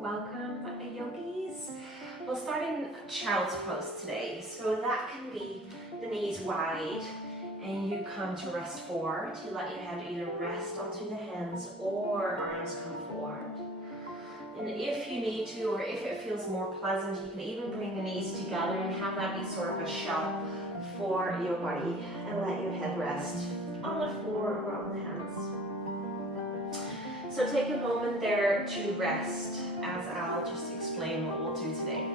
Welcome, yogis. We'll start in child's pose today. So that can be the knees wide and you come to rest forward. You let your head either rest onto the hands or arms come forward. And if you need to, or if it feels more pleasant, you can even bring the knees together and have that be sort of a shop for your body and let your head rest on the floor or on the hands. So take a moment there to rest as I'll just explain what we'll do today.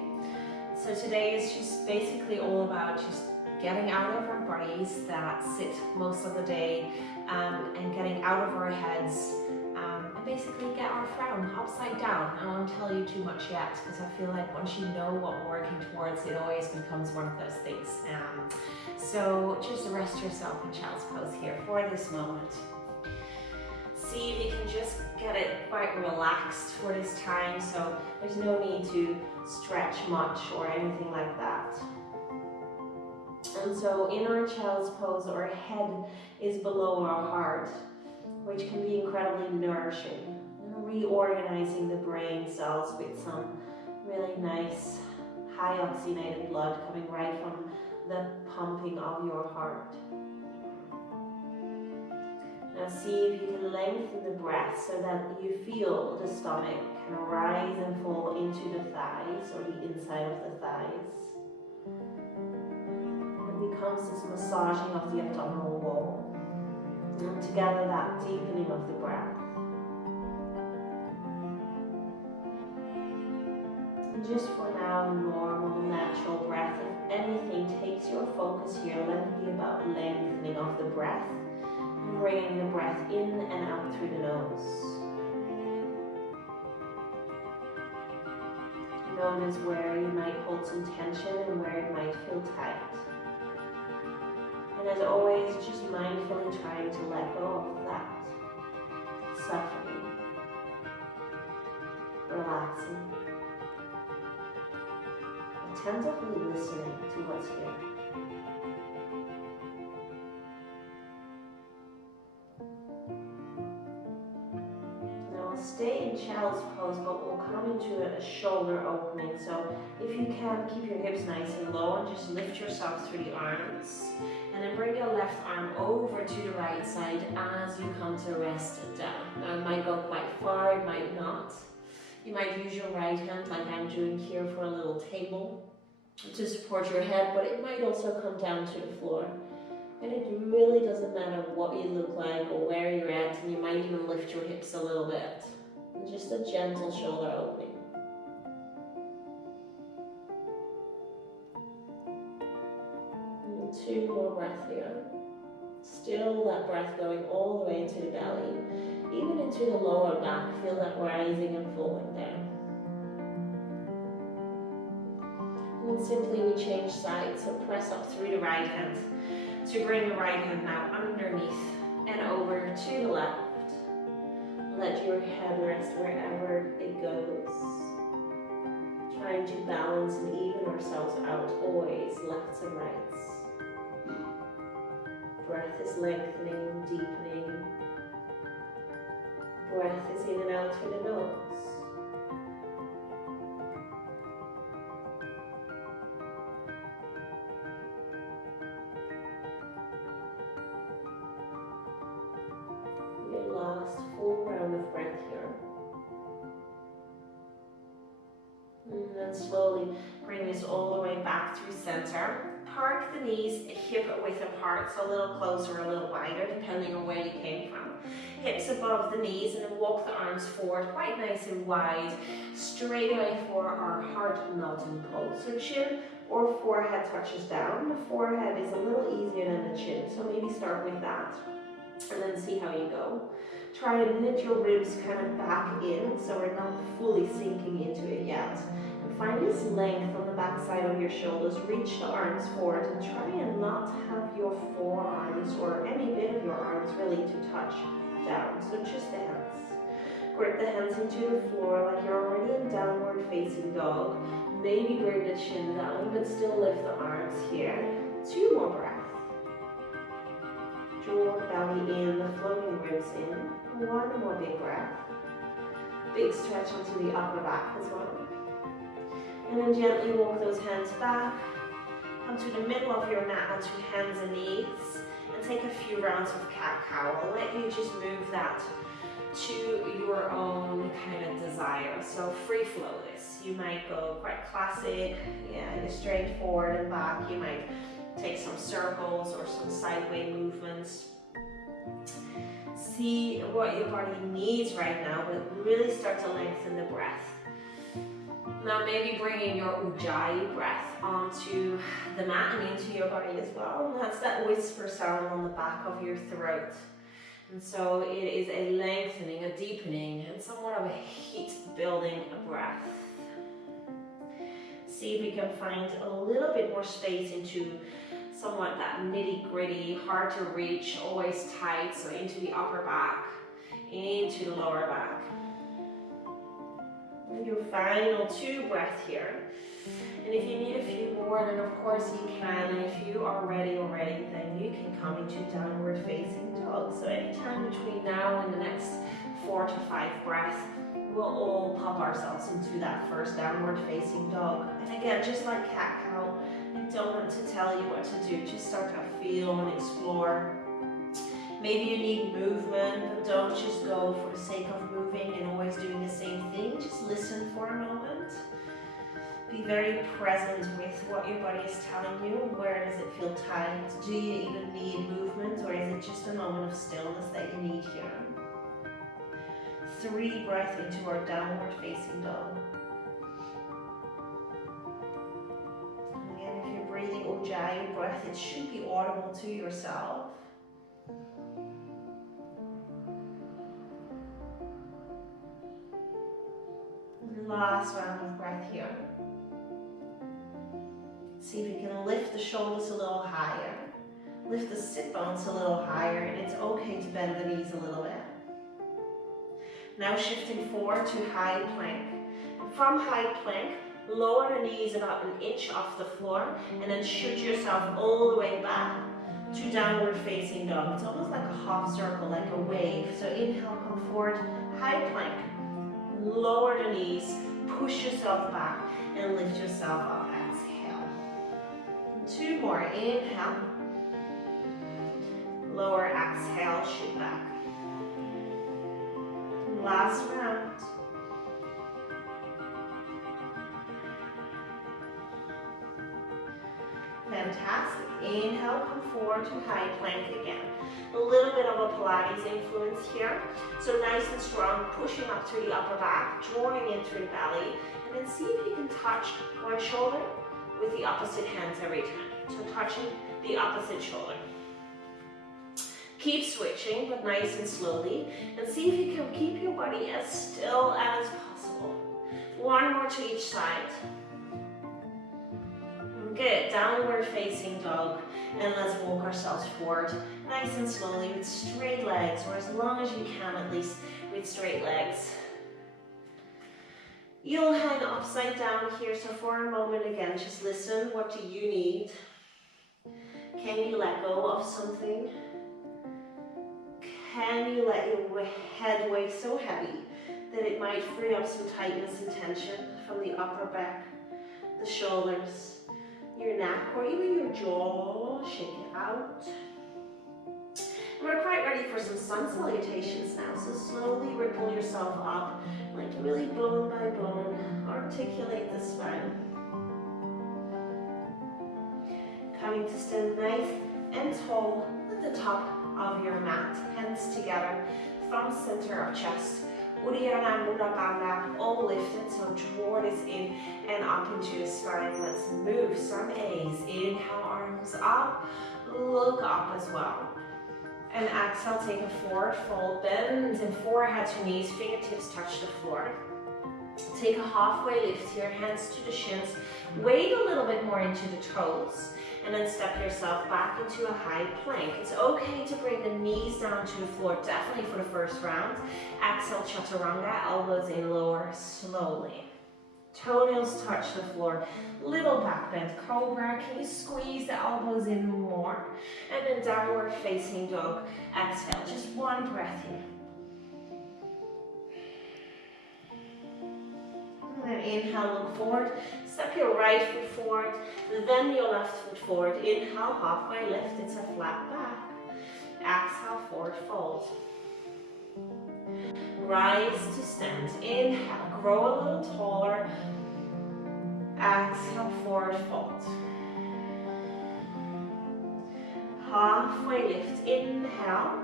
So today is just basically all about just getting out of our bodies that sit most of the day and getting out of our heads and basically get our frown upside down. I won't tell you too much yet because I feel like once you know what we're working towards, it always becomes one of those things. So just rest yourself in child's pose here for this moment. See if you can just get it quite relaxed for this time, so there's no need to stretch much or anything like that. And so in our child's pose, our head is below our heart, which can be incredibly nourishing. And reorganizing the brain cells with some really nice high oxygenated blood coming right from the pumping of your heart. Now see if you can lengthen the breath so that you feel the stomach kind of rise and fall into the thighs or the inside of the thighs. It becomes this massaging of the abdominal wall. And together that deepening of the breath. And just for now, normal, natural breath. If anything takes your focus here, let it be about lengthening of the breath. Bringing the breath in and out through the nose. Notice where you might hold some tension and where it might feel tight. And as always, just mindfully trying to let go of that. Suffering. Relaxing. Attentively listening to what's here. Stay in child's pose, but we'll come into a shoulder opening. So if you can, keep your hips nice and low and just lift yourself through the arms. And then bring your left arm over to the right side as you come to rest down. Now it might go quite far, it might not. You might use your right hand like I'm doing here for a little table to support your head, but it might also come down to the floor. And it really doesn't matter what you look like or where you're at, and you might even lift your hips a little bit. And just a gentle shoulder opening. And 2 more breaths here. Still that breath going all the way into the belly, even into the lower back. Feel that rising and falling there. And then simply we change sides, so press up through the right hand. To bring the right hand now underneath and over to the left. Let your head rest wherever it goes. Trying to balance and even ourselves out, always lefts and rights. Breath is lengthening, deepening. Breath is in and out through the nose. Last full round of breath here. And then slowly bring this all the way back through center. Park the knees hip width apart, so a little closer, a little wider, depending on where you came from. Hips above the knees, and then walk the arms forward, quite nice and wide, straight away for our heart melting pose. So chin or forehead touches down. The forehead is a little easier than the chin, so maybe start with that. And then see how you go. Try to knit your ribs kind of back in so we're not fully sinking into it yet. And find this length on the back side of your shoulders. Reach the arms forward and try and not have your forearms or any bit of your arms really to touch down. So just the hands. Grip the hands into the floor like you're already in downward facing dog. Maybe bring the chin down, but still lift the arms here. 2 more breaths. Draw the belly in, the floating ribs in. 1 more big breath. big stretch onto the upper back as well. And then gently walk those hands back. Come to the middle of your mat onto hands and knees. And take a few rounds of cat-cow. I'll let you just move that to your own kind of desire. So free flow this. You might go quite classic, you're straight forward and back. You might take some circles or some sideway movements. See what your body needs right now, but really start to lengthen the breath. Now maybe bringing your ujjayi breath onto the mat and into your body as well. And that's that whisper sound on the back of your throat. And so it is a lengthening, a deepening, and somewhat of a heat building breath. See if we can find a little bit more space into somewhat that nitty-gritty, hard to reach, always tight, so into the upper back, into the lower back. And your final 2 breaths here. And if you need a few more, then of course you can. And if you are ready already, then you can come into downward facing dog. So anytime between now and the next 4 to 5 breaths, we'll all pop ourselves into that first downward facing dog. And again, just like cat-cow, I don't want to tell you what to do. Just start to feel and explore. Maybe you need movement, but don't just go for the sake of moving and always doing the same thing. Just listen for a moment. Be very present with what your body is telling you. Where does it feel tight? Do you even need movement, or is it just a moment of stillness that you need here? 3 breaths into our downward facing dog. And again, if you're breathing ujjayi breath, it should be audible to yourself. And last round of breath here. See if you can lift the shoulders a little higher. Lift the sit bones a little higher, and it's okay to bend the knees a little bit. Now shifting forward to high plank. And from high plank, lower the knees about 1 inch off the floor, and then shoot yourself all the way back to downward facing dog. It's almost like a half circle, like a wave. So inhale, come forward, high plank. Lower the knees, push yourself back, and lift yourself up. Exhale. 2 more. Inhale. Lower, exhale, shoot back. Last round. Fantastic. Inhale, come forward to high plank again. A little bit of a Pilates influence here. So nice and strong, pushing up through the upper back, drawing in through the belly, and then see if you can touch one shoulder with the opposite hands every time. So touching the opposite shoulder. Keep switching, but nice and slowly, and see if you can keep your body as still as possible. 1 more to each side. Good, downward facing dog, and let's walk ourselves forward nice and slowly with straight legs, or as long as you can at least with straight legs. You'll hang upside down here, so for a moment again, just listen. What do you need? Can you let go of something? Can you let your head weigh so heavy that it might free up some tightness and tension from the upper back, the shoulders, your neck, or even your jaw? Shake it out. And we're quite ready for some sun salutations now, so slowly ripple yourself up, like really bone by bone. Articulate the spine. Coming to stand nice and tall at the top of your mat, hands together, thumb center of chest. Uddiyana Mudra Bandha, all lifted, so draw this in and up into the spine. Let's move some A's. Inhale, arms up, look up as well. And exhale, take a forward fold, bend and forehead to knees, fingertips touch the floor. Take a halfway lift here, hands to the shins, weight a little bit more into the toes, and then step yourself back into a high plank. It's okay to bring the knees down to the floor, definitely for the first round. Exhale, chaturanga, elbows in, lower slowly. Toenails touch the floor, little back bend, cobra. Can you squeeze the elbows in more? And then downward facing dog. Exhale, just 1 breath in. inhale, look forward. Step your right foot forward, then your left foot forward. Inhale, halfway lift, it's a flat back. Exhale, forward fold. Rise to stand. Inhale, grow a little taller. Exhale, forward fold. Halfway lift, inhale.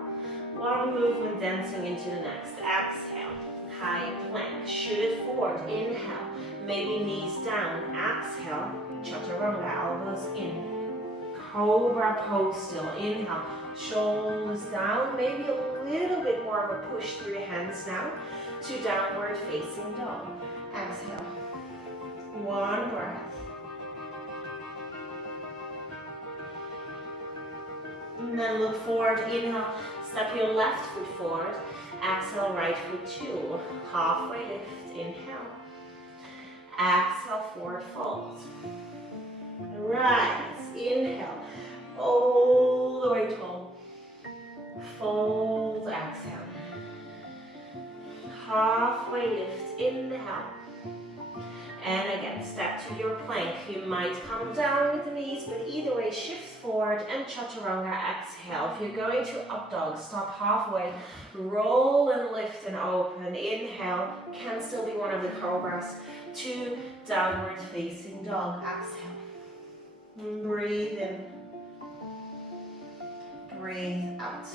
One movement dancing into the next. Exhale, high plank, shoot it forward. Inhale, maybe knees down. Exhale, chaturanga, elbows in. Cobra pose still. Inhale, shoulders down. Maybe a little bit more of a push through the hands now to downward facing dog. Exhale. One breath. And then look forward. Inhale, step your left foot forward. Exhale, right foot two. Halfway lift. Inhale. Exhale, forward fold. Rise. Inhale. All the way tall. Fold. Exhale. Halfway lift. Inhale. And again, step to your plank. You might come down with the knees, but either way, shift forward and chaturanga. Exhale. If you're going to up dog, stop halfway. Roll and lift and open. Inhale. Can still be one of the cobras. To downward facing dog. Exhale. Breathe in. Breathe out.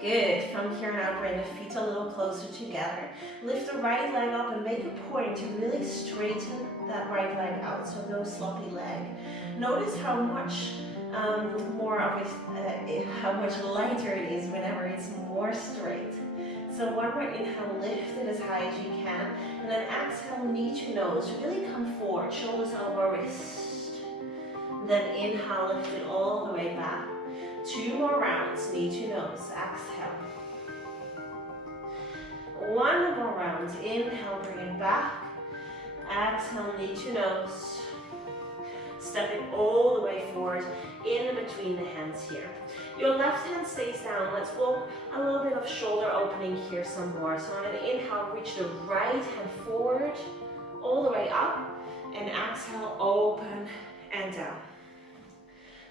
Good. From here now, bring the feet a little closer together. Lift the right leg up and make a point to really straighten that right leg out, so no sloppy leg. Notice how much more of it, how much lighter it is whenever it's more straight. So one more inhale, lift it as high as you can, and then exhale, knee to nose. Really come forward, shoulders, elbow, wrist. Then inhale, lift it all the way back. 2 more rounds, knee to nose. Exhale. 1 more round. Inhale, bring it back. Exhale, knee to nose. Step it all the way forward, in between the hands here. Your left hand stays down. Let's walk a little bit of shoulder opening here some more. So on an inhale, reach the right hand forward, all the way up, and exhale, open and down.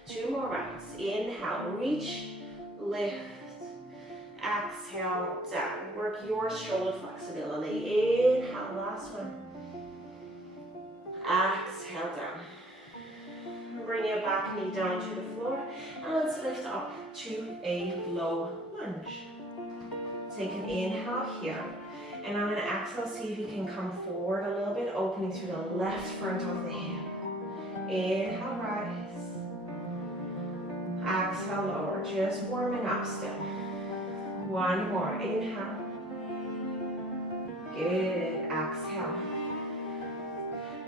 2 more rounds. Inhale, reach, lift, exhale, down. Work your shoulder flexibility. Inhale, last one. Exhale, down. Bring your back knee down to the floor, and let's lift up to a low lunge. Take an inhale here, and on an exhale, see if you can come forward a little bit, opening through the left front of the hip. Inhale, rise. Exhale, lower, just warming up still. 1 more, inhale. Good, exhale.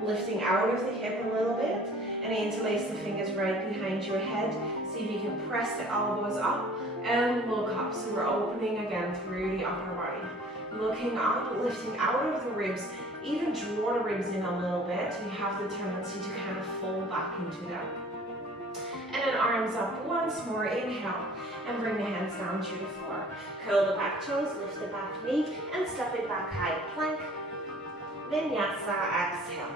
Lifting out of the hip a little bit, and interlace the fingers right behind your head. See if you can press the elbows up and look up. So we're opening again through the upper body. Looking up, lifting out of the ribs, even draw the ribs in a little bit. You have the tendency to kind of fall back into them. And then arms up once more, inhale, and bring the hands down to the floor. Curl the back toes, lift the back knee, and step it back high, plank. Vinyasa, exhale.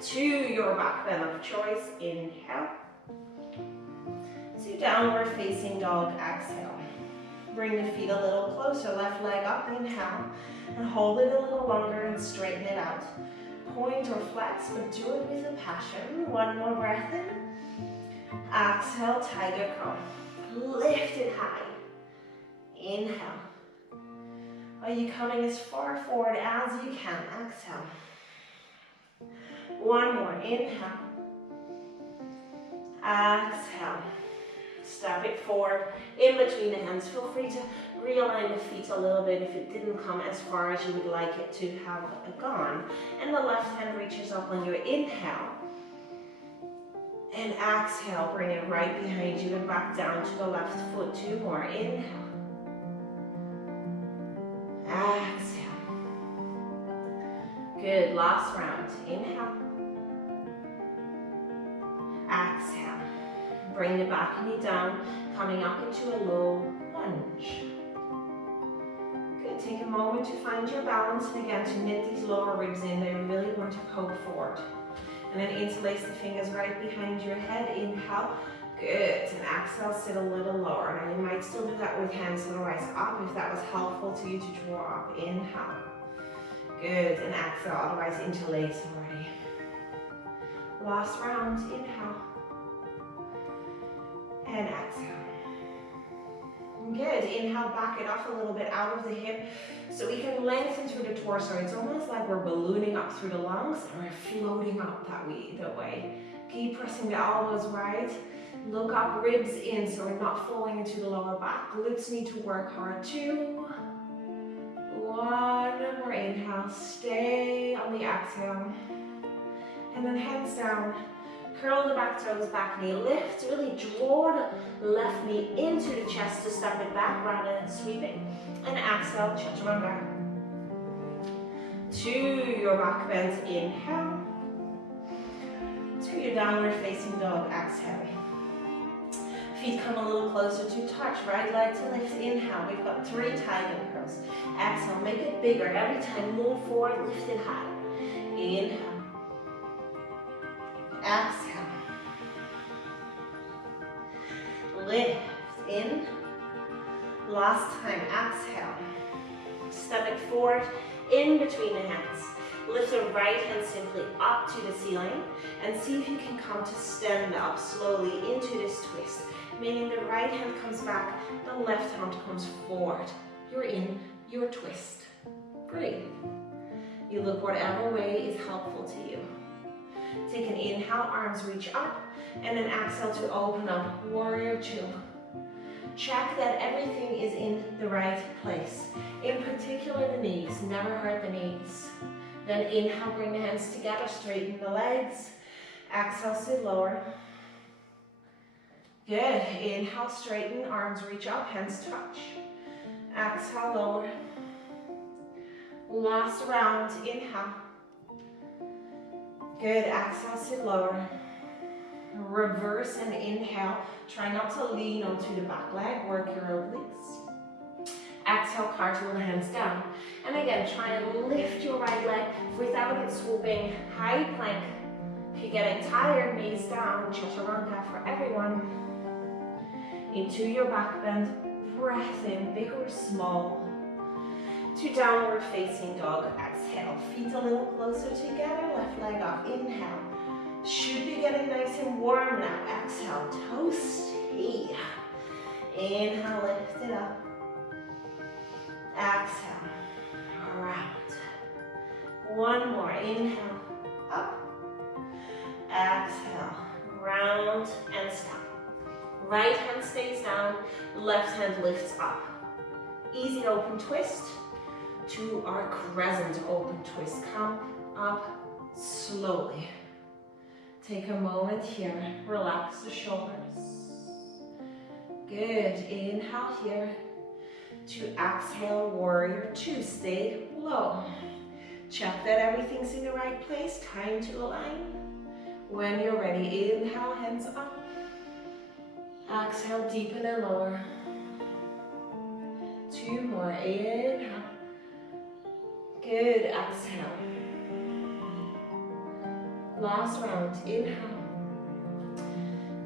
To your back bend of choice, inhale. To downward facing dog, exhale. Bring the feet a little closer, left leg up, inhale, and hold it a little longer and straighten it out. Point or flex, but do it with a passion. 1 more breath in. Exhale, tiger crow. Lift it high. Inhale. Are you coming as far forward as you can? Exhale. 1 more. Inhale. Exhale. Step it forward in between the hands. Feel free to realign the feet a little bit if it didn't come as far as you would like it to have gone. And the left hand reaches up on your inhale. And exhale, bring it right behind you and back down to the left foot. 2 more. Inhale. Exhale. Good. Last round. Inhale. Exhale. Bring the back knee down, coming up into a low lunge. Good. take a moment to find your balance, and again to knit these lower ribs in. They really want to poke forward. And then interlace the fingers right behind your head. Inhale. Good. And exhale, sit a little lower. Now you might still do that with hands otherwise up if that was helpful to you to draw up. Inhale. Good. And exhale, otherwise interlace already. Last round. Inhale. And exhale. Good. Inhale, back it off a little bit out of the hip so we can lengthen through the torso. It's almost like we're ballooning up through the lungs and we're floating up that way. Keep pressing the elbows wide. Look up, ribs in, so we're not falling into the lower back. Glutes need to work hard. 2, 1, more inhale. Stay on the exhale. And then hands down. Curl the back toes, back knee lift. Really draw the left knee into the chest to step it back rather than sweeping. And exhale, chaturanga. To your back bend, inhale. To your downward facing dog, exhale. Feet come a little closer to touch, right leg to lift, inhale. We've got 3 tiger curls. Exhale, make it bigger. Every time, move forward, lift it high. Inhale. Exhale. Lift in. Last time, exhale. Step it forward in between the hands. Lift the right hand simply up to the ceiling and see if you can come to stand up slowly into this twist. Meaning the right hand comes back, the left hand comes forward. You're in your twist. Breathe. You look whatever way is helpful to you. Take an inhale, arms reach up, and then exhale to open up, warrior 2. Check that everything is in the right place. In particular the knees, never hurt the knees. Then inhale, bring the hands together, straighten the legs. Exhale, sit lower. Good. Inhale, straighten, arms reach up, hands touch. Exhale, lower. Last round, inhale. Good. Exhale, sit lower. Reverse and inhale. Try not to lean onto the back leg, work your obliques. Exhale, cartwheel the hands down. And again, try and lift your right leg without it swooping. High plank. If you're getting tired, knees down, chaturanga for everyone. Into your back bend, breath in, big or small. To downward facing dog, exhale. Feet a little closer together, left leg up, inhale. Should be getting nice and warm now. Exhale, toasty. Inhale, lift it up. Exhale, around. One more, inhale, up. Exhale, round and stop. Right hand stays down, left hand lifts up. Easy open twist to our crescent open twist. Come up slowly. Take a moment here, relax the shoulders. Good, inhale here. To exhale, warrior 2, stay low. Check that everything's in the right place, time to align. When you're ready, inhale, hands up. Exhale, deepen and lower. 2 more, inhale. Good, exhale. Last round, inhale.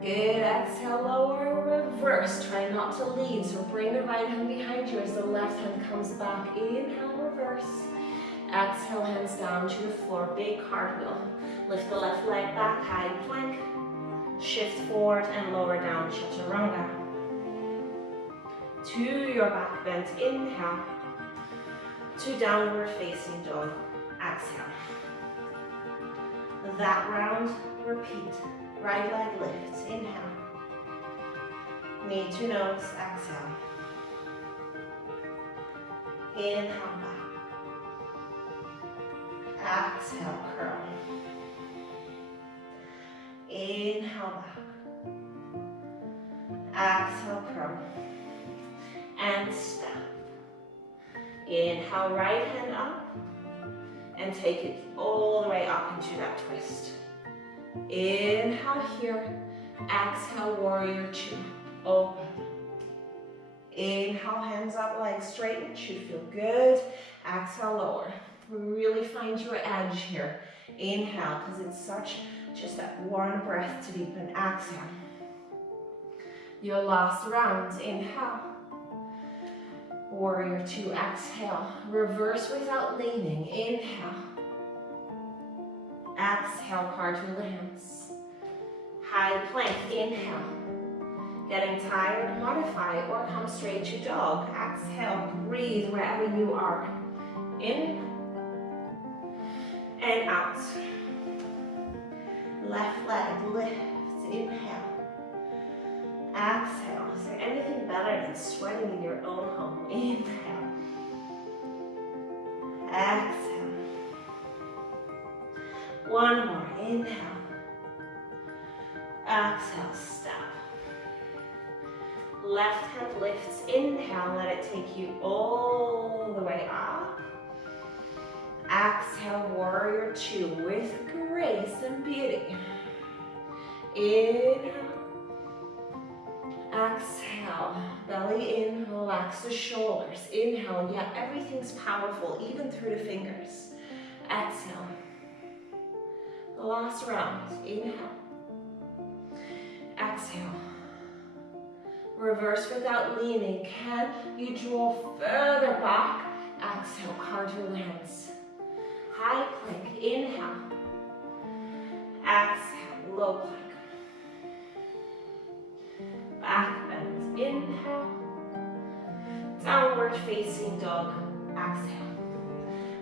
Good, exhale, lower, reverse. Try not to lean, so bring the right hand behind you as the left hand comes back. Inhale, reverse. Exhale, hands down to the floor, big cartwheel. Lift the left leg back, high plank. Shift forward and lower down, chaturanga. To your back bend, inhale. To downward facing dog, exhale. That round, repeat. Right leg lifts, inhale. Knee to nose, exhale. Inhale back. Exhale, curl. Inhale back. Exhale, curl. And step. Inhale, right hand up. And take it all the way up into that twist. Inhale here. Exhale, warrior 2. Open. Inhale, hands up, legs straighten, should feel good. Exhale, lower. Really find your edge here. Inhale, because it's such just that one breath to deepen. Exhale. Your last round, inhale. Warrior two, exhale. Reverse without leaning, inhale. Exhale, cartwheel the hands. High plank, inhale. Getting tired, modify or come straight to dog. Exhale, breathe wherever you are. In and out. Left leg lifts, inhale. Exhale. Is there anything better than sweating in your own home? Inhale. Exhale. One more. Inhale. Exhale. Step. Left hand lifts. Inhale. Let it take you all the way up. Exhale. Warrior two with grace and beauty. Inhale. Exhale, belly in, relax the shoulders. Inhale, yeah, everything's powerful, even through the fingers. Exhale. Last round, inhale. Exhale. Reverse without leaning. Can you draw further back? Exhale, cartwheel the hands. High plank, inhale. Exhale, low plank. Back bend, inhale. Downward facing dog, exhale.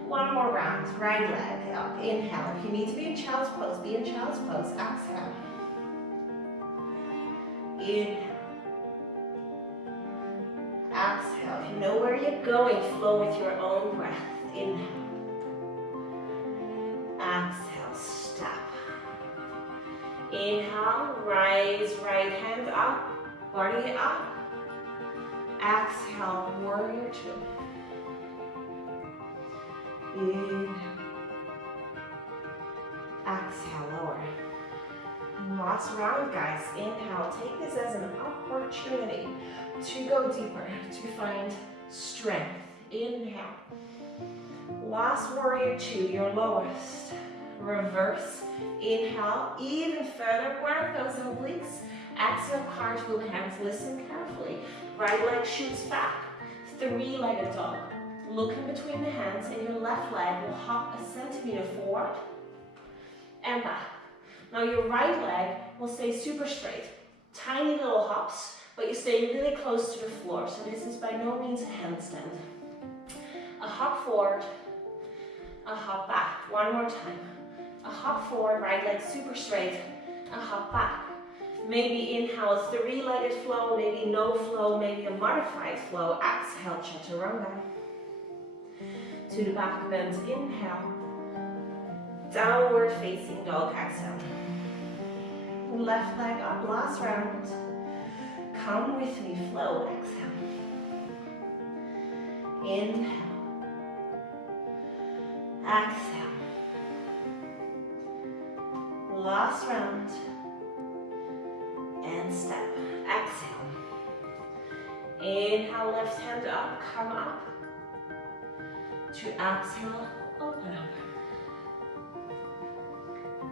One more round, right leg up, inhale. If you need to be in child's pose, be in child's pose, exhale. Inhale. Exhale. If you know where you're going, flow with your own breath. Inhale. Exhale, step. Inhale, rise, right hand up. Body up. Exhale, warrior two. Inhale. Exhale, lower. Last round, guys. Inhale. Take this as an opportunity to go deeper, to find strength. Inhale. Last warrior two, your lowest. Reverse. Inhale. Even further, work those obliques. Exhale, cartwheel the hands. Listen carefully. Right leg shoots back. Three-legged dog. Look in between the hands and your left leg will hop a centimeter forward and back. Now your right leg will stay super straight. Tiny little hops, but you stay really close to the floor. So this is by no means a handstand. A hop forward, a hop back. One more time. A hop forward, right leg super straight, a hop back. Maybe inhale, a three-legged flow, maybe no flow, maybe a modified flow. Exhale, chaturanga. To the back bend, inhale. Downward facing dog, exhale. Left leg up, last round. Come with me, flow, exhale. Inhale. Exhale. Last round. And step. Exhale. Inhale, left hand up, come up. To exhale, open up.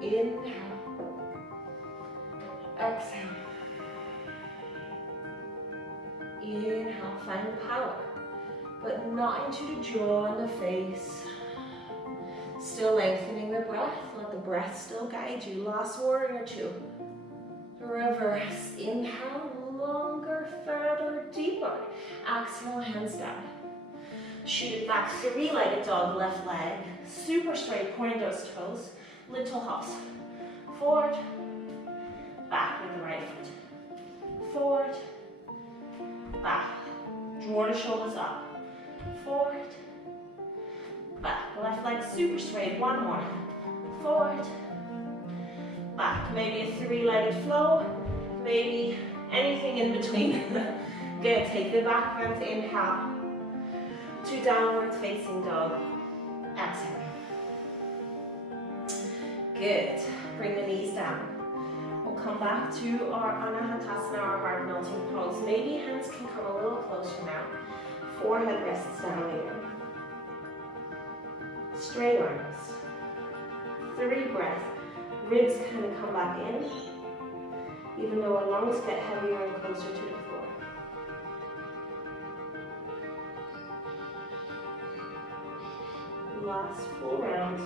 Inhale. Exhale. Inhale, find power, but not into the jaw and the face. Still lengthening the breath, let the breath still guide you. Last warrior two. Reverse, inhale, longer, further, deeper. Exhale, hands down. Shoot it back, three-legged dog, left leg. Super straight, pointing those toes. Little hops. Forward, back with the right foot. Forward, back. Draw the shoulders up. Forward, back. Left leg super straight, one more. Forward, back. Maybe a three-legged flow, maybe anything in between. Good, take the back bend, inhale. To downward facing dog, exhale. Good, bring the knees down. We'll come back to our handstand, our hard melting pose. Maybe hands can come a little closer now. Forehead rests down again. Straight arms. 3 breaths. Ribs kind of come back in, even though our lungs get heavier and closer to the floor. Last full round.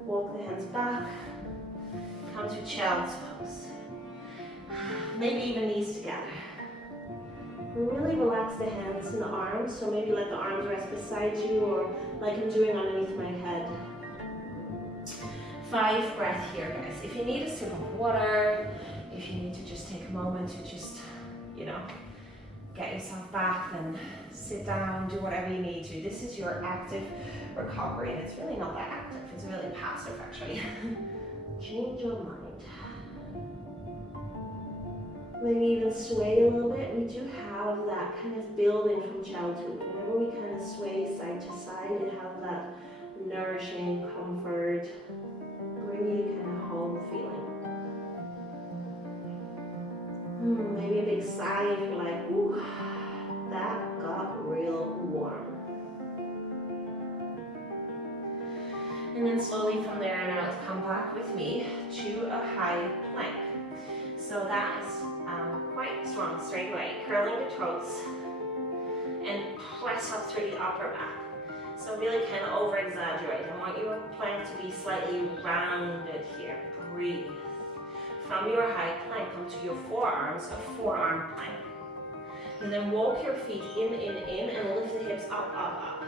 Walk the hands back. Come to child's pose. Maybe even knees together. Really relax the hands and the arms, so maybe let the arms rest beside you or like I'm doing underneath my head. 5 breaths here, guys. If you need a sip of water, if you need to just take a moment to just, you know, get yourself back, then sit down, do whatever you need to. This is your active recovery, and it's really not that active, it's really passive actually. Change your mind. Maybe even sway a little bit. We do have that kind of building from childhood. Whenever we kind of sway side to side, it has that nourishing comfort, bring you kind of home feeling. Maybe a big sigh if you're like, ooh, that got real warm. And then slowly from there now, come back with me to a high plank. So that is quite strong straight away. Curling the toes and press up through the upper back. So really kind of over exaggerate. I want your plank to be slightly rounded here. Breathe. From your high plank, come to your forearms, a forearm plank. And then walk your feet in, and lift the hips up, up, up.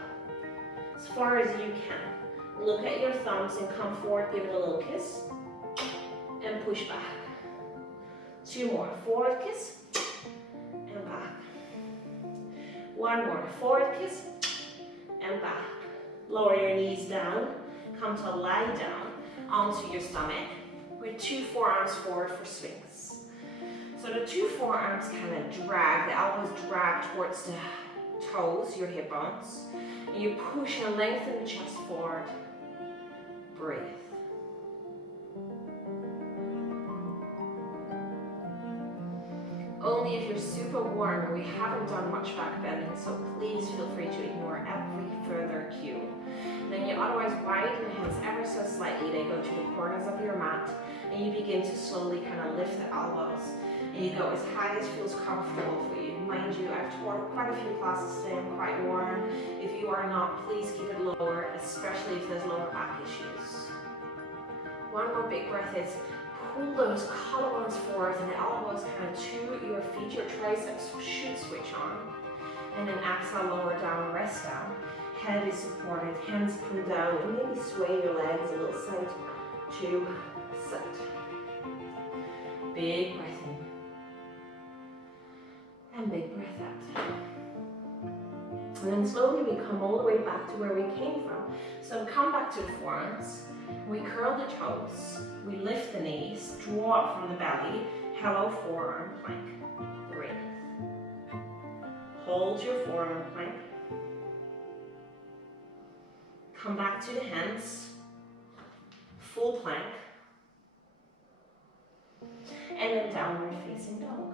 As far as you can. Look at your thumbs and come forward, give it a little kiss. And push back. 2 more. Forward kiss. And back. 1 more. Forward kiss. And back. Lower your knees down. Come to lie down onto your stomach with 2 forearms forward for swings. So the 2 forearms kind of drag, the elbows drag towards the toes, your hip bones. And you push and lengthen the chest forward. Breathe. Only if you're super warm, we haven't done much back bending, so please feel free to ignore every further cue. Then you otherwise widen the hands ever so slightly. They go to the corners of your mat, and you begin to slowly kind of lift the elbows. And you go as high as feels comfortable for you. Mind you, I've taught quite a few classes today. I'm quite warm. If you are not, please keep it lower, especially if there's lower back issues. 1 more big breath is pull those collarbones forward and the elbows kind of to your feet. Your triceps should switch on. And then exhale, lower down, rest down. Head is supported, hands come down, and maybe sway your legs a little side to side. Big breath in. And big breath out. And then slowly we come all the way back to where we came from. So come back to the forearms. We curl the toes. We lift the knees. Draw up from the belly. Hello forearm plank. Breathe. Hold your forearm plank. Come back to the hands. Full plank. And then downward facing dog.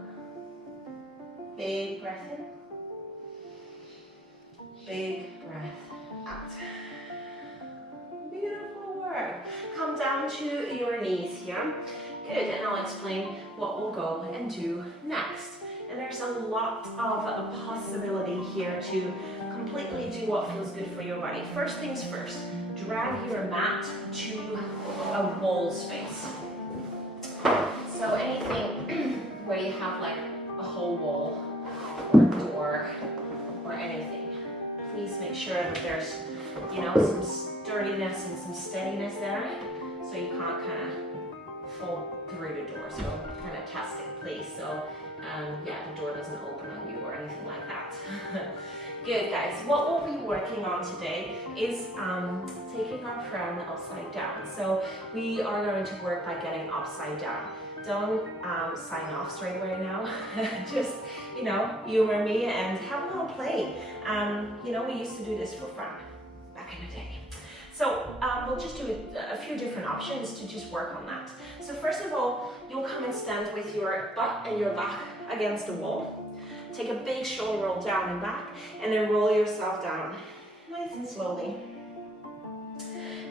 Big breath in. Big breath out. Beautiful work. Come down to your knees here. Good, and I'll explain what we'll go and do next. And there's a lot of possibility here to completely do what feels good for your body. First things first, drag your mat to a wall space. So anything where you have like a whole wall or a door or anything, please make sure that there's, you know, some sturdiness and some steadiness there, so you can't kind of fall through the door. So kind of test it, please. So yeah, the door doesn't open on you or anything like that. Good, guys. What we'll be working on today is taking our crown upside down. So we are going to work by getting upside down. Don't sign off straight away now. Just, you know, humor me and have a little play. You know, we used to do this for fun back in the day. So we'll just do a few different options to just work on that. So first of all, you'll come and stand with your butt and your back against the wall. Take a big shoulder roll down and back, and then roll yourself down, nice and slowly.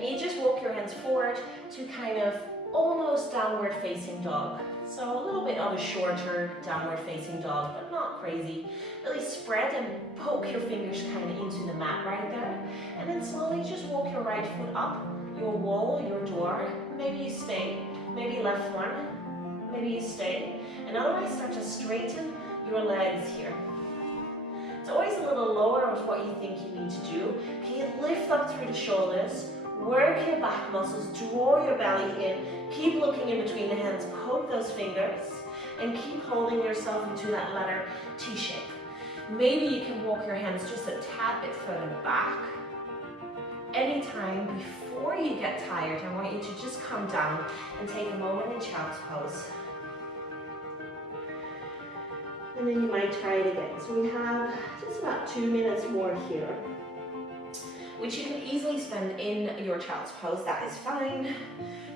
And you just walk your hands forward to kind of almost downward facing dog. So a little bit of a shorter downward facing dog, but not crazy. Really spread and poke your fingers kind of into the mat right there. And then slowly just walk your right foot up, your wall, your door. Maybe you stay, maybe left one, maybe you stay. And otherwise start to straighten your legs here. It's always a little lower of what you think you need to do. Can you lift up through the shoulders, work your back muscles, draw your belly in, keep looking in between the hands, poke those fingers, and keep holding yourself into that letter T shape. Maybe you can walk your hands just a tad bit further back. Anytime before you get tired, I want you to just come down and take a moment in child's pose. And then you might try it again. So we have just about 2 minutes more here, which you can easily spend in your child's pose. That is fine.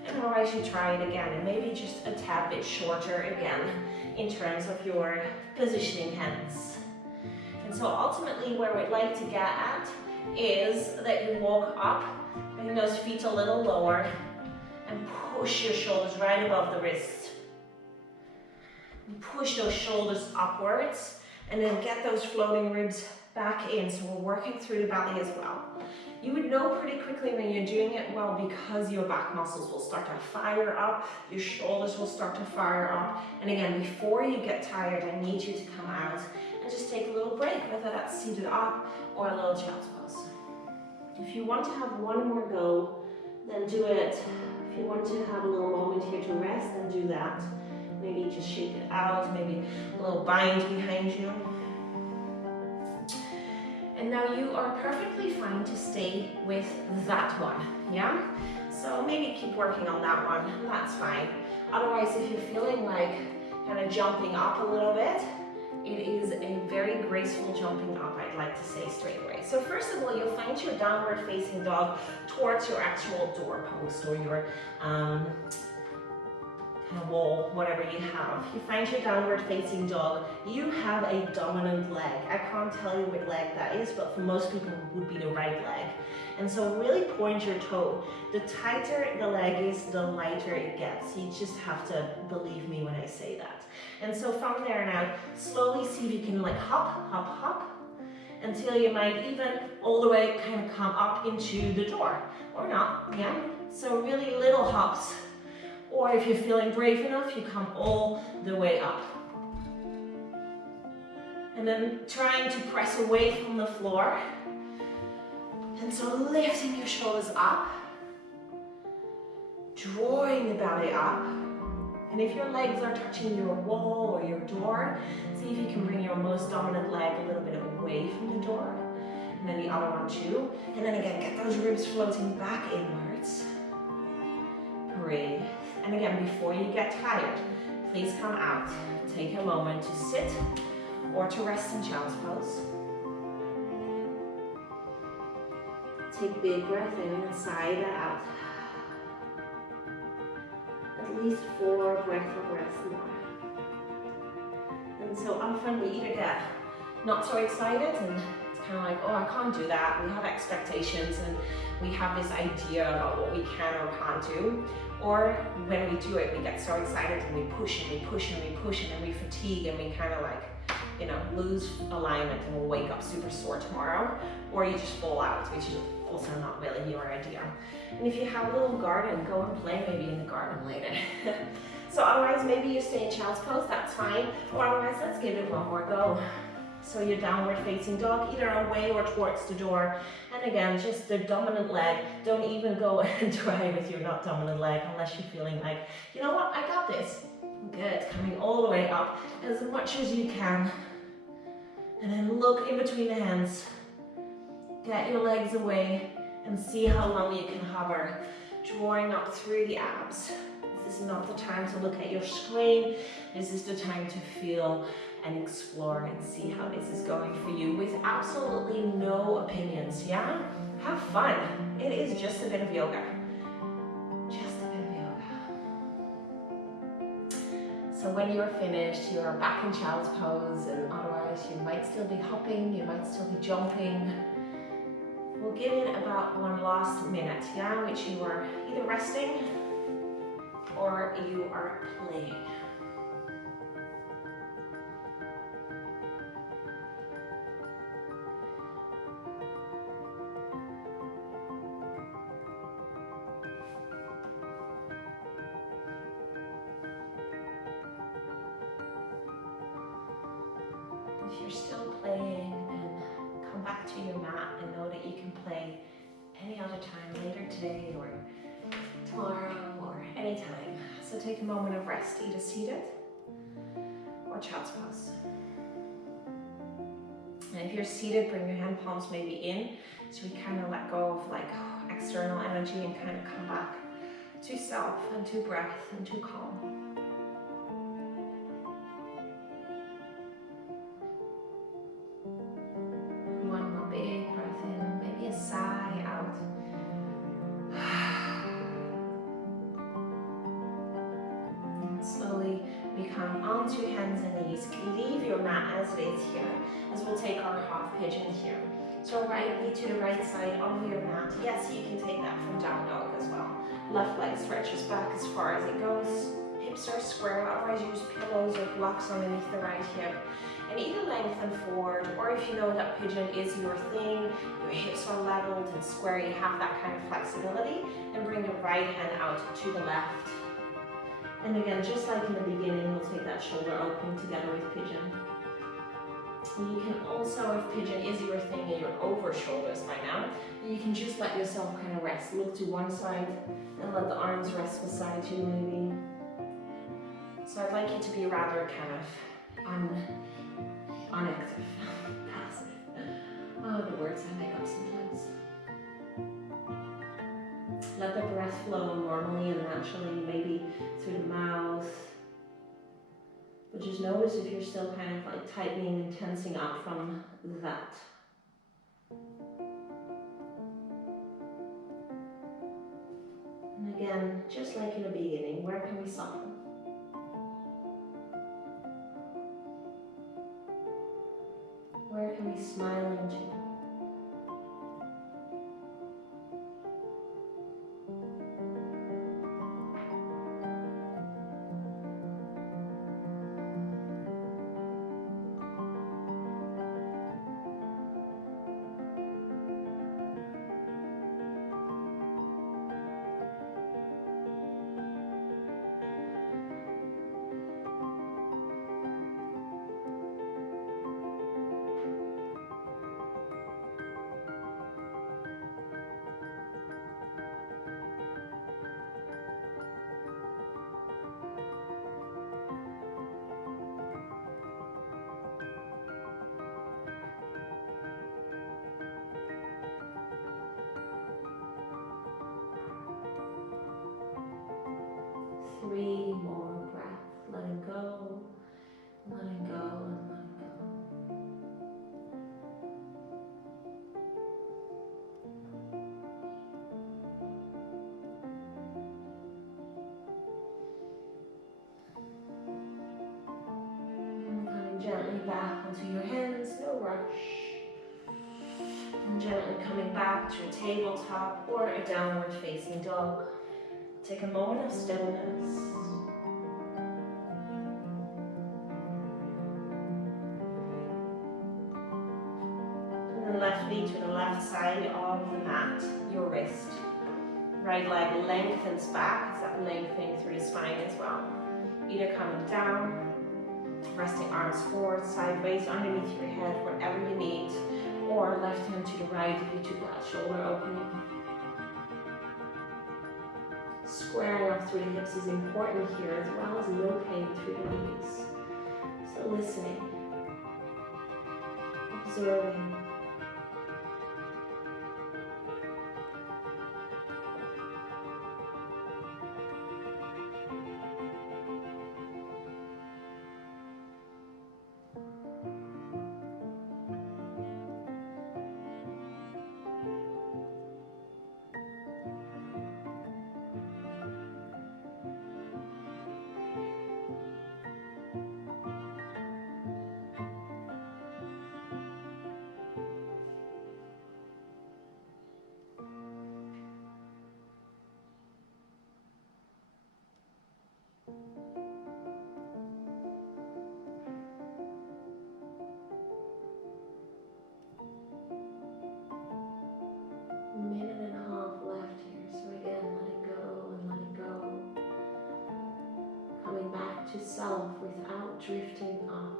And otherwise you try it again, and maybe just a tad bit shorter again in terms of your positioning hands. And so ultimately where we'd like to get at is that you walk up, bring those feet a little lower, and push your shoulders right above the wrists. Push those shoulders upwards, and then get those floating ribs back in. So we're working through the belly as well. You would know pretty quickly when you're doing it well because your back muscles will start to fire up, your shoulders will start to fire up. And again, before you get tired, I need you to come out and just take a little break, whether that's seated up or a little child's pose. If you want to have one more go, then do it. If you want to have a little moment here to rest, then do that. Maybe just shake it out, maybe a little bind behind you. And now you are perfectly fine to stay with that one, yeah? So maybe keep working on that one, that's fine. Otherwise, if you're feeling like kind of jumping up a little bit, it is a very graceful jumping up, I'd like to say straight away. So first of all, you'll find your downward facing dog towards your actual door post or your wall, whatever you have. You find your downward facing dog. You have a dominant leg. I can't tell you what leg that is, but for most people it would be the right leg. And so really point your toe. The tighter the leg is, the lighter it gets. You just have to believe me when I say that. And so from there now, slowly see if you can like hop, hop, hop, until you might even all the way kind of come up into the door, or not, yeah? So really little hops. Or if you're feeling brave enough, you come all the way up. And then trying to press away from the floor. And so lifting your shoulders up, drawing the belly up. And if your legs are touching your wall or your door, see if you can bring your most dominant leg a little bit away from the door. And then the other one too. And then again, get those ribs floating back inwards. Breathe. And again, before you get tired, please come out. Take a moment to sit or to rest in child's pose. Take big breath in and sigh that out. At least 4 breaths of rest more. And so often we either get not so excited and it's kind of like, oh, I can't do that. We have expectations and we have this idea about what we can or can't do. Or when we do it, we get so excited and we push and we push and we push and then we fatigue and we kind of like, you know, lose alignment and we'll wake up super sore tomorrow. Or you just fall out, which is also not really your idea. And if you have a little garden, go and play maybe in the garden later. So otherwise, maybe you stay in child's pose, that's fine. Or otherwise, let's give it one more go. So your downward facing dog, either away or towards the door. And again, just the dominant leg. Don't even go and try with your not dominant leg unless you're feeling like, you know what, I got this. Good, coming all the way up as much as you can. And then look in between the hands. Get your legs away and see how long you can hover. Drawing up through the abs. This is not the time to look at your screen. This is the time to feel and explore and see how this is going for you with absolutely no opinions, yeah? Have fun. It is just a bit of yoga. Just a bit of yoga. So when you're finished, you're back in child's pose, and otherwise you might still be hopping, you might still be jumping. We'll give it about one last minute, yeah, which you are either resting or you are playing. If you're still playing, then come back to your mat and know that you can play any other time, later today or tomorrow or any time. So take a moment of rest, either seated or child's pose. And if you're seated, bring your hand palms maybe in, so we kind of let go of like external energy and kind of come back to self and to breath and to calm. One more big breath in, maybe a sigh out. And slowly we come onto hands and knees. Leave your mat as it is here, as we'll take our half pigeon here. So right knee to the right side on your mat. Yes, you can take that from down dog as well. Left leg stretches back as far as it goes. Hips are square, otherwise use pillows or blocks underneath the right hip. And either lengthen forward, or if you know that pigeon is your thing, your hips are leveled and square, you have that kind of flexibility, and bring the right hand out to the left. And again, just like in the beginning, we'll take that shoulder opening together with pigeon. You can also, if pigeon is your thing and you're over shoulders by now, you can just let yourself kind of rest. Look to one side and let the arms rest beside you maybe. So I'd like you to be rather kind of unactive, passive. Oh, the words I make up sometimes. Let the breath flow normally and naturally, maybe through the mouth. But just notice if you're still kind of like tightening and tensing up from that. And again, just like in the beginning, where can we soften? Where can we smile into? Three more breaths, letting go, and letting go. And coming gently back onto your hands, no rush. And gently coming back to a tabletop or a downward facing dog. Take a moment of stillness. And then left knee to the left side of the mat, your wrist. Right leg lengthens back, is that lengthening through the spine as well. Either coming down, resting arms forward, sideways, underneath your head, wherever you need, or left hand to the right if you took that shoulder opening. Squaring up through the hips is important here, as well as no pain through the knees. So listening, observing. yourself without drifting off.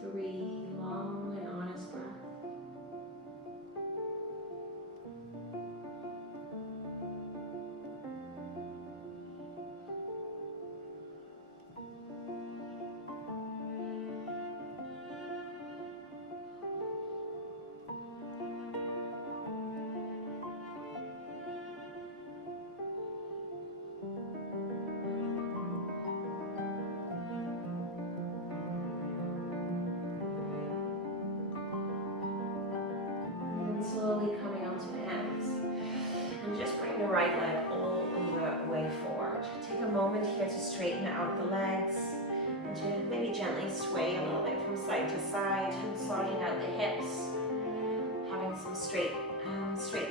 Three long and honest breaths. Slowly coming onto the hands, and just bring the right leg all the way forward. Take a moment here to straighten out the legs and to maybe gently sway a little bit from side to side, and sliding out the hips, having some straight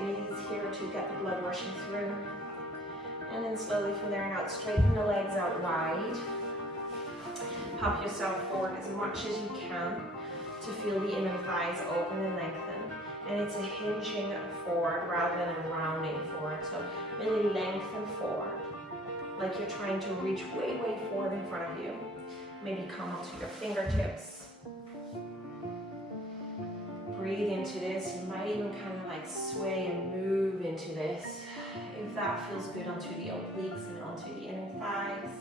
knees here to get the blood rushing through. And then slowly from there on out, straighten the legs out wide. Pop yourself forward as much as you can to feel the inner thighs open and lengthen. And it's a hinging forward rather than a rounding forward. So really lengthen forward, like you're trying to reach way, way forward in front of you. Maybe come up to your fingertips. Breathe into this. You might even kind of like sway and move into this. If that feels good, onto the obliques and onto the inner thighs.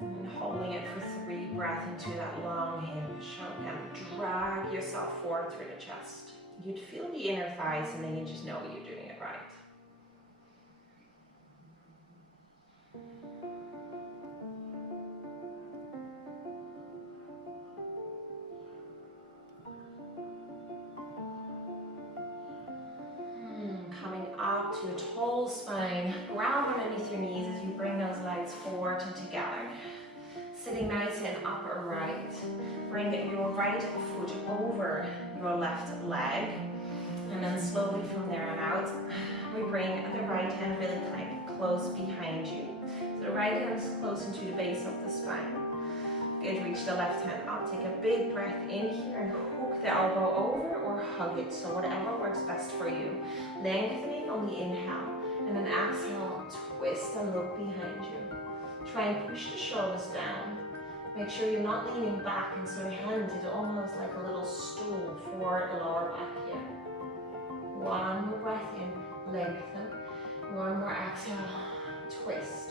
And holding it for 3 breaths into that long hinge. And drag yourself forward through the chest. You'd feel the inner thighs and then you just know you're doing it right. Coming up to a tall spine. Ground underneath your knees as you bring those legs forward and together. Sitting nice and upright. Bring your right foot over your left leg. And then slowly from there on out, we bring the right hand really kind of close behind you. So the right hand is close into the base of the spine. Good, reach the left hand up. Take a big breath in here and hook the elbow over or hug it. So whatever works best for you. Lengthening on the inhale. And then exhale, twist and look behind you. Try and push the shoulders down. Make sure you're not leaning back, and so your hand is almost like a little stool for the lower back here. One more breath in, lengthen. One more exhale, twist.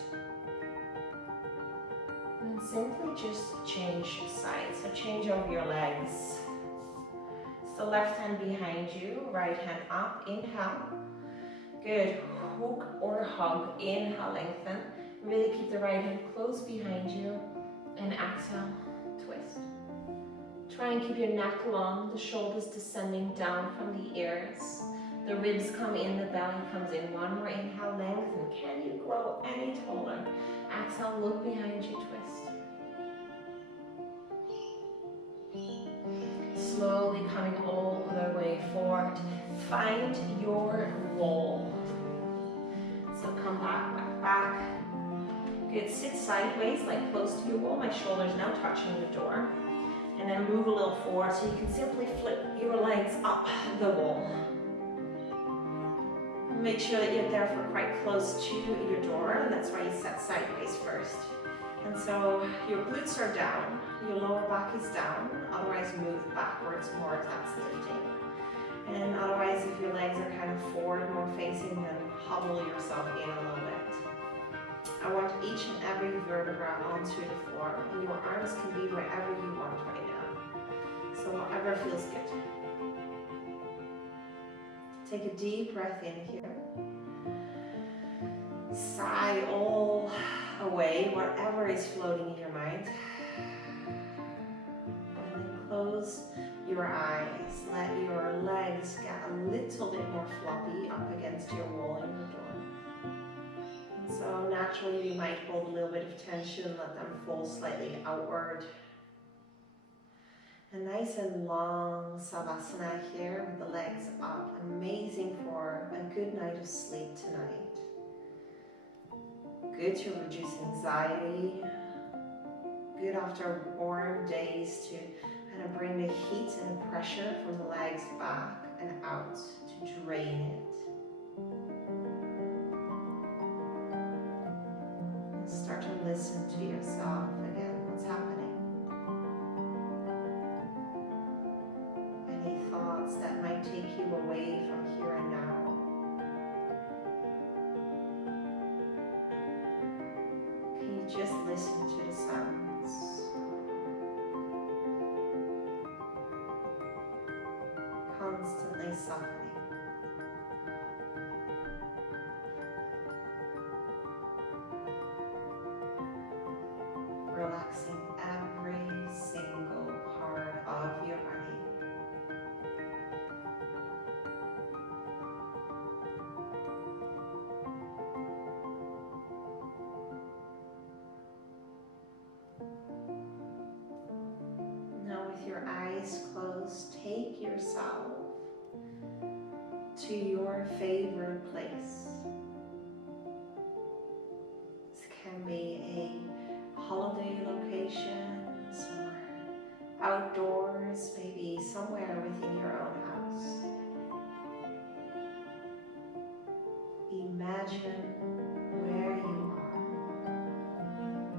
And simply just change sides. So change over your legs. So left hand behind you, right hand up, inhale. Good, hook or hug, inhale, lengthen. Really keep the right hand close behind you, and exhale, twist. Try and keep your neck long, the shoulders descending down from the ears. The ribs come in, the belly comes in. One more inhale, lengthen. Can you grow any taller? Exhale, look behind you, twist. Slowly coming all the way forward. Find your wall. So come back, back, back. Good, sit sideways, like close to your wall. My shoulders now touching the door. And then move a little forward so you can simply flip your legs up the wall. Make sure that you're therefore quite close to your door, and that's why you set sideways first. And so your glutes are down, your lower back is down, otherwise move backwards more if that's lifting. And otherwise, if your legs are kind of forward, more facing, then hobble yourself in a little bit. I want each and every vertebra onto the floor, and your arms can be wherever you want right now. So whatever feels good. Take a deep breath in here. Sigh all away, whatever is floating in your mind. And then close your eyes. Let your legs get a little bit more floppy up against your wall in your door. And so naturally you might hold a little bit of tension, let them fall slightly outward. A nice and long savasana here with the legs up. Amazing for a good night of sleep tonight. Good to reduce anxiety. Good after warm days to kind of bring the heat and the pressure from the legs back and out to drain it. And start to listen to yourself again. What's happening? Any thoughts that might take you away from here and now? Can you just listen to the sounds? Constantly softening. Relaxing every single part of your body. Now with your eyes closed, take yourself to your favorite place. This can be a holiday location, somewhere outdoors, maybe somewhere within your own house. Imagine where you are.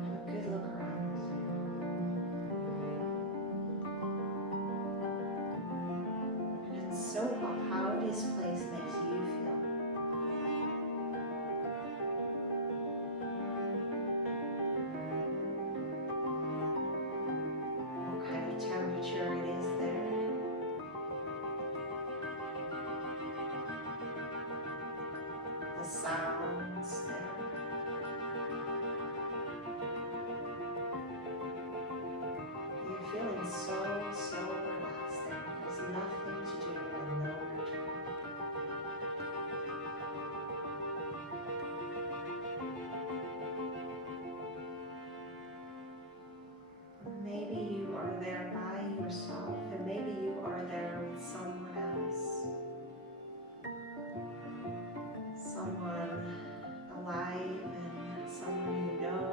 Have a good look around. And soak up how this place makes you feel. What kind of temperature it is there. The sounds there. You're feeling so relaxed there. There's nothing to do and nowhere to go. Maybe you are there by yourself, and maybe you are there with someone else. Someone alive and someone you know.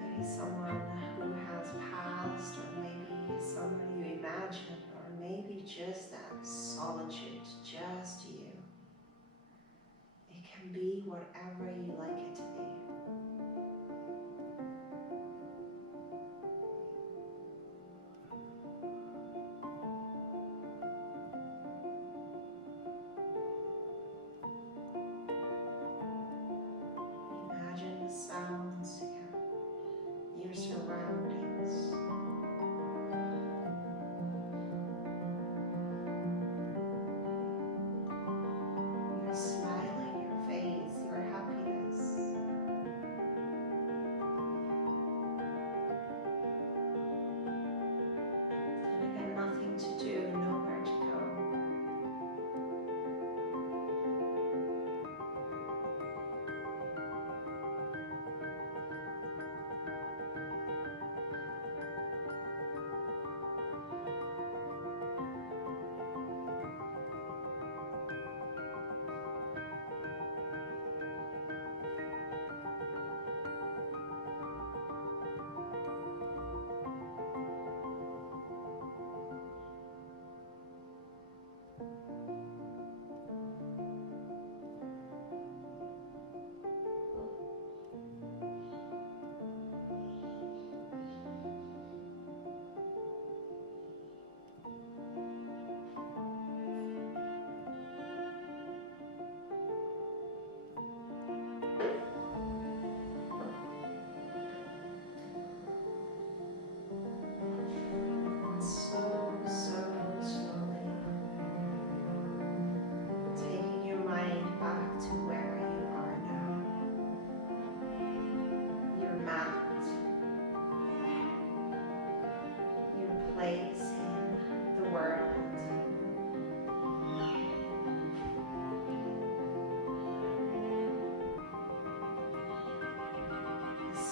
Maybe someone who has passed, or maybe someone you imagine, or maybe just that solitude, just you. It can be whatever you like it to be. Imagine the sounds again, your surroundings. Your smile in your face, your happiness.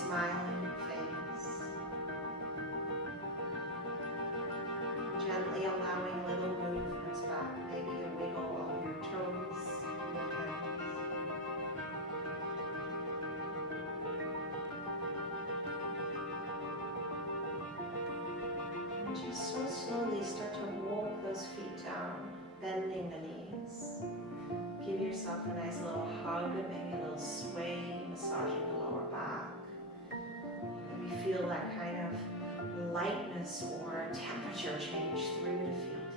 smiling face. Gently allowing little movements back, maybe a wiggle of your toes, your hands. And just so slowly start to walk those feet down, bending the knees. Give yourself a nice little hug, maybe a little sway, massaging the lower back. Maybe feel that kind of lightness or temperature change through the feet.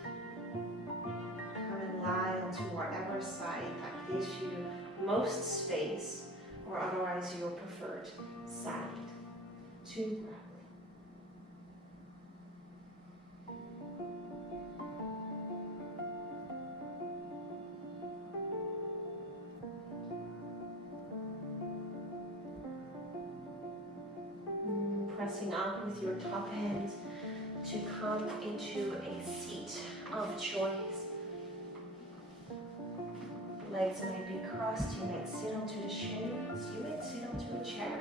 Come and lie onto whatever side that gives you most space, or otherwise your preferred side. 2 breaths. Pressing up with your top hand to come into a seat of choice. Legs might be crossed, you might sit onto the shins, you might sit onto a chair.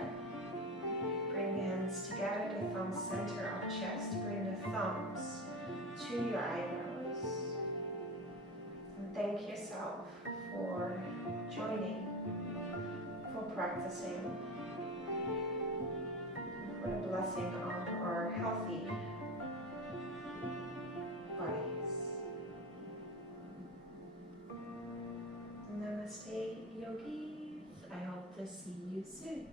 Bring the hands together, the thumbs center of chest, bring the thumbs to your eyebrows. And thank yourself for joining, for practicing, for the blessing of our healthy bodies. Namaste, yogis. I hope to see you soon.